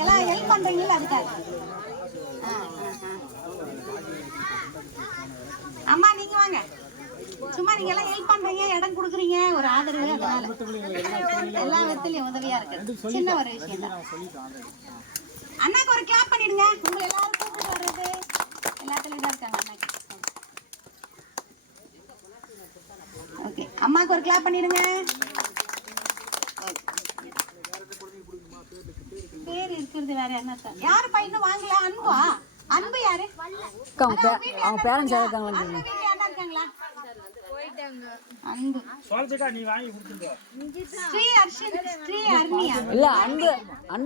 எல்லாம் ஹெல்ப் பண்றீங்களா அதுக்காக. அம்மா நீங்க வாங்க. சும்மா நீங்க எல்லாம் ஹெல்ப் பண்றீங்க, இடம் கொடுக்குறீங்க, ஒரு ஆதரவு. அதனால எல்லா விதத்திலயும் உதவியா இருக்கு. சின்ன ஒரு விஷயம் தான். அண்ணாக்கு ஒரு கிளாப் பண்ணிடுங்க. உங்களை எல்லாரும் கூப்பிட்டு வர்றது எல்லாத்துலயும் தான் இருக்காங்க அண்ணாக்கு. ஓகே, அம்மாக்கு ஒரு கிளாப் பண்ணிடுங்க. பேர் இருக்கிறது வேற என்ன? யாரு பையனும் வாங்கல. அன்பா? அன்பு யாரு? அவங்க பேரண்ட்ஸ் இருக்காங்களா? அன்பு சொல்லுடா, நீ வாங்கி கொடுத்துங்க. ஸ்ரீ அர்ஷின், ஸ்ரீ அர்னியா இல்ல, அன்பு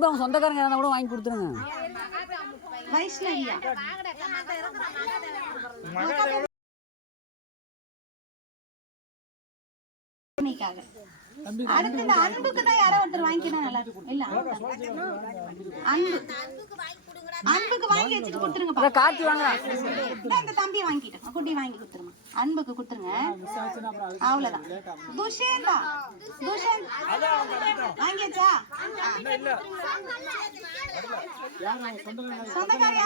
அவங்க சொந்தக்காரங்க இருந்தா கூட வாங்கி கொடுத்துருங்க. வைஷ்ணவியா? அடுத்து இந்த அன்புக்கு தான் யாரோ ஒருத்தர் வாங்கினா நல்லா இருக்கும். இல்ல அன்புக்கு வாங்கி வச்சுட்டு கொடுத்துருங்க. காட்சி வாங்க. இந்த தம்பி வாங்கிட்டு குட்டி வாங்கி கொடுத்துருமா. அன்புக்கு கொடுத்துருங்க. அவ்வளவுதான். துஷேந்தா, துஷேந்த் வாங்கியாச்சா? சொந்தக்காரி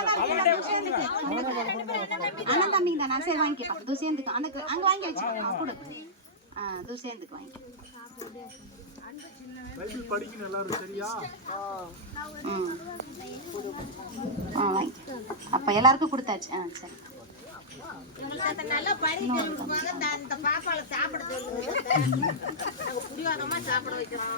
அண்ணன் தம்பி தான். நான் சரி வாங்கிப்பேன். துஷேந்துக்கு அங்க வாங்கி வச்சுக்கோ. கொடு. துஷேந்துக்கு வாங்கி. படிக்கணும் எல்லாரும் சரியா? அப்ப எல்லாருக்கும் கொடுத்தாச்சு. சரி. நல்லா படிக்க பாப்பால சாப்பிட சொல்லுங்க. புரியாதமா சாப்பிட வைக்கிறோம்.